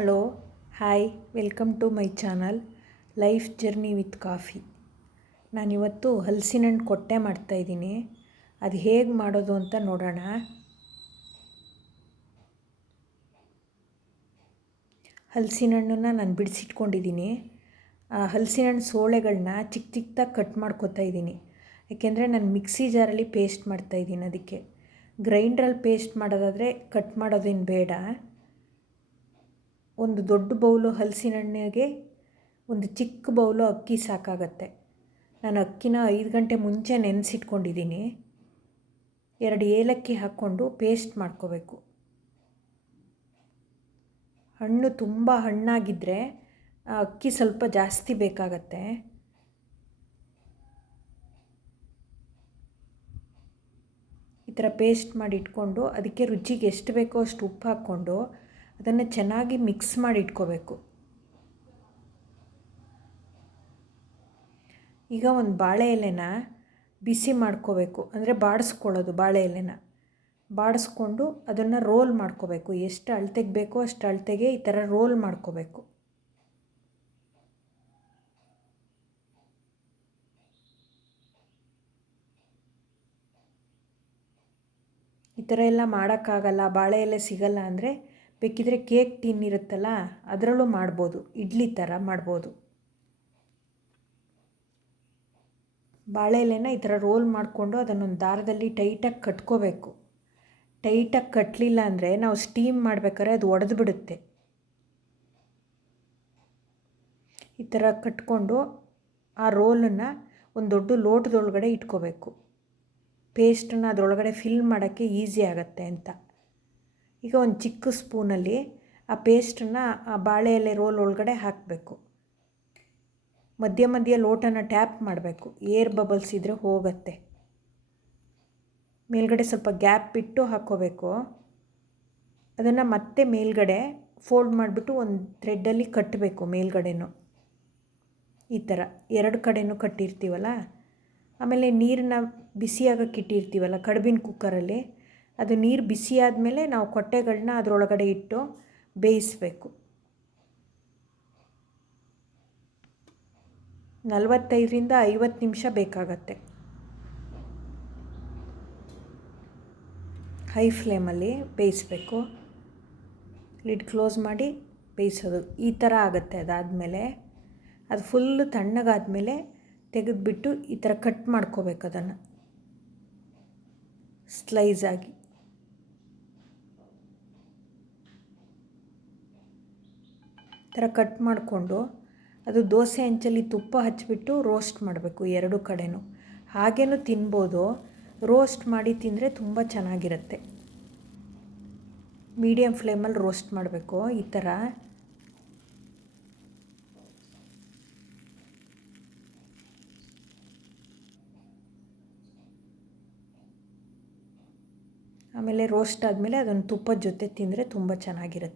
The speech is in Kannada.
Hello, hi, welcome to my channel life journey with coffee. ನಾನಿವತ್ತು ಹಲಸಿನ ಹಣ್ಣು ಕೊಟ್ಟೆ ಮಾಡ್ತಾಯಿದ್ದೀನಿ. ಅದು ಹೇಗೆ ಮಾಡೋದು ಅಂತ ನೋಡೋಣ. ಹಲಸಿನ ಹಣ್ಣನ್ನು ನಾನು ಬಿಡಿಸಿಟ್ಕೊಂಡಿದ್ದೀನಿ. ಹಲಸಿನ ಹಣ್ಣು ಸೋಳೆಗಳನ್ನ ಚಿಕ್ಕ ಚಿಕ್ಕದಾಗಿ ಕಟ್ ಮಾಡ್ಕೊತಾ ಇದ್ದೀನಿ. ಏಕೆಂದರೆ ನಾನು ಮಿಕ್ಸಿ ಜಾರಲ್ಲಿ ಪೇಸ್ಟ್ ಮಾಡ್ತಾಯಿದ್ದೀನಿ. ಅದಕ್ಕೆ ಗ್ರೈಂಡ್ರಲ್ಲಿ ಪೇಸ್ಟ್ ಮಾಡೋದಾದರೆ ಕಟ್ ಮಾಡೋದೇನು ಬೇಡ. ಒಂದು ದೊಡ್ಡ ಬೌಲು ಹಲಸಿನ ಹಣ್ಣಿಗೆ ಒಂದು ಚಿಕ್ಕ ಬೌಲು ಅಕ್ಕಿ ಸಾಕಾಗತ್ತೆ. ನಾನು ಅಕ್ಕಿನ 5 ಗಂಟೆ ಮುಂಚೆ ನೆನೆಸಿಟ್ಕೊಂಡಿದ್ದೀನಿ. 2 ಏಲಕ್ಕಿ ಹಾಕ್ಕೊಂಡು ಪೇಸ್ಟ್ ಮಾಡ್ಕೋಬೇಕು. ಹಣ್ಣು ತುಂಬ ಹಣ್ಣಾಗಿದ್ದರೆ ಅಕ್ಕಿ ಸ್ವಲ್ಪ ಜಾಸ್ತಿ ಬೇಕಾಗತ್ತೆ. ಈ ಥರ ಪೇಸ್ಟ್ ಮಾಡಿ ಇಟ್ಕೊಂಡು ಅದಕ್ಕೆ ರುಚಿಗೆ ಎಷ್ಟು ಬೇಕೋ ಅಷ್ಟು ಉಪ್ಪು ಹಾಕ್ಕೊಂಡು ಅದನ್ನು ಚೆನ್ನಾಗಿ ಮಿಕ್ಸ್ ಮಾಡಿ ಇಟ್ಕೋಬೇಕು. ಈಗ ಒಂದು ಬಾಳೆ ಎಲೆನ ಬಿಸಿ ಮಾಡ್ಕೋಬೇಕು, ಅಂದರೆ ಬಾಡಿಸ್ಕೊಳ್ಳೋದು. ಬಾಳೆ ಎಲೆನ ಬಾಡಿಸ್ಕೊಂಡು ಅದನ್ನು ರೋಲ್ ಮಾಡ್ಕೋಬೇಕು. ಎಷ್ಟು ಅಳತೆಗೆ ಬೇಕೋ ಅಷ್ಟು ಅಳತೆಗೆ ಈ ಥರ ರೋಲ್ ಮಾಡ್ಕೋಬೇಕು. ಈ ಥರ ಎಲ್ಲ ಮಾಡೋಕ್ಕಾಗಲ್ಲ, ಬಾಳೆ ಎಲೆ ಸಿಗಲ್ಲ ಅಂದರೆ ಬೇಕಿದ್ರೆ ಕೇಕ್ ಟಿನ್ ಇರುತ್ತಲ್ಲ ಅದರಲ್ಲೂ ಮಾಡ್ಬೋದು. ಇಡ್ಲಿ ಥರ ಮಾಡ್ಬೋದು. ಬಾಳೆ ಎಲೆನ ಈ ಥರ ರೋಲ್ ಮಾಡಿಕೊಂಡು ಅದನ್ನೊಂದು ದಾರದಲ್ಲಿ ಟೈಟಾಗಿ ಕಟ್ಕೋಬೇಕು. ಟೈಟಾಗಿ ಕಟ್ಟಲಿಲ್ಲ ಅಂದರೆ ನಾವು ಸ್ಟೀಮ್ ಮಾಡ್ಬೇಕಾದ್ರೆ ಅದು ಒಡೆದು ಬಿಡುತ್ತೆ. ಈ ಥರ ಕಟ್ಕೊಂಡು ಆ ರೋಲನ್ನು ಒಂದು ದೊಡ್ಡ ಲೋಟದೊಳಗಡೆ ಇಟ್ಕೋಬೇಕು. ಪೇಸ್ಟನ್ನು ಅದರೊಳಗಡೆ ಫಿಲ್ ಮಾಡೋಕ್ಕೆ ಈಸಿ ಆಗುತ್ತೆ ಅಂತ. ಈಗ ಒಂದು ಚಿಕ್ಕ ಸ್ಪೂನಲ್ಲಿ ಆ ಪೇಸ್ಟನ್ನು ಆ ಬಾಳೆ ಎಲೆ ರೋಲ್ ಒಳಗಡೆ ಹಾಕಬೇಕು. ಮಧ್ಯ ಮಧ್ಯ ಲೋಟನ ಟ್ಯಾಪ್ ಮಾಡಬೇಕು. ಏರ್ ಬಬಲ್ಸ್ ಇದ್ದರೆ ಹೋಗುತ್ತೆ. ಮೇಲ್ಗಡೆ ಸ್ವಲ್ಪ ಗ್ಯಾಪ್ ಬಿಟ್ಟು ಹಾಕ್ಕೋಬೇಕು. ಅದನ್ನು ಮತ್ತೆ ಮೇಲ್ಗಡೆ ಫೋಲ್ಡ್ ಮಾಡಿಬಿಟ್ಟು ಒಂದು ಥ್ರೆಡ್ಡಲ್ಲಿ ಕಟ್ಟಬೇಕು. ಮೇಲ್ಗಡೆನೂ ಈ ಥರ 2 ಕಡೆನೂ ಕಟ್ಟಿರ್ತೀವಲ್ಲ. ಆಮೇಲೆ ನೀರನ್ನ ಬಿಸಿಯಾಗಕ್ಕೆ ಇಟ್ಟಿರ್ತೀವಲ್ಲ ಕಡುಬಿನ ಕುಕ್ಕರಲ್ಲಿ, ಅದು ನೀರು ಬಿಸಿ ಆದಮೇಲೆ ನಾವು ಕೊಟ್ಟೆಗಳನ್ನ ಅದರೊಳಗಡೆ ಇಟ್ಟು ಬೇಯಿಸಬೇಕು. 45ರಿಂದ 50 ನಿಮಿಷ ಬೇಕಾಗತ್ತೆ. ಹೈ ಫ್ಲೇಮಲ್ಲಿ ಬೇಯಿಸಬೇಕು. ಲಿಡ್ ಕ್ಲೋಸ್ ಮಾಡಿ ಬೇಯಿಸೋದು. ಈ ಥರ ಆಗುತ್ತೆ. ಅದಾದಮೇಲೆ ಅದು ಫುಲ್ಲು ತಣ್ಣಗಾದಮೇಲೆ ತೆಗೆದುಬಿಟ್ಟು ಈ ಥರ ಕಟ್ ಮಾಡ್ಕೋಬೇಕು. ಅದನ್ನು ಸ್ಲೈಸ್ ಆಗಿ ಈ ಥರ ಕಟ್ ಮಾಡಿಕೊಂಡು ಅದು ದೋಸೆ ಹಂಚಲ್ಲಿ ತುಪ್ಪ ಹಚ್ಚಿಬಿಟ್ಟು ರೋಸ್ಟ್ ಮಾಡಬೇಕು 2 ಕಡೆನೂ. ಹಾಗೇನೂ ತಿನ್ಬೋದು. ರೋಸ್ಟ್ ಮಾಡಿ ತಿಂದರೆ ತುಂಬ ಚೆನ್ನಾಗಿರುತ್ತೆ. ಮೀಡಿಯಮ್ ಫ್ಲೇಮಲ್ಲಿ ರೋಸ್ಟ್ ಮಾಡಬೇಕು. ಈ ಥರ ಆಮೇಲೆ ರೋಸ್ಟ್ ಆದಮೇಲೆ ಅದನ್ನು ತುಪ್ಪದ ಜೊತೆ ತಿಂದರೆ ತುಂಬ ಚೆನ್ನಾಗಿರುತ್ತೆ.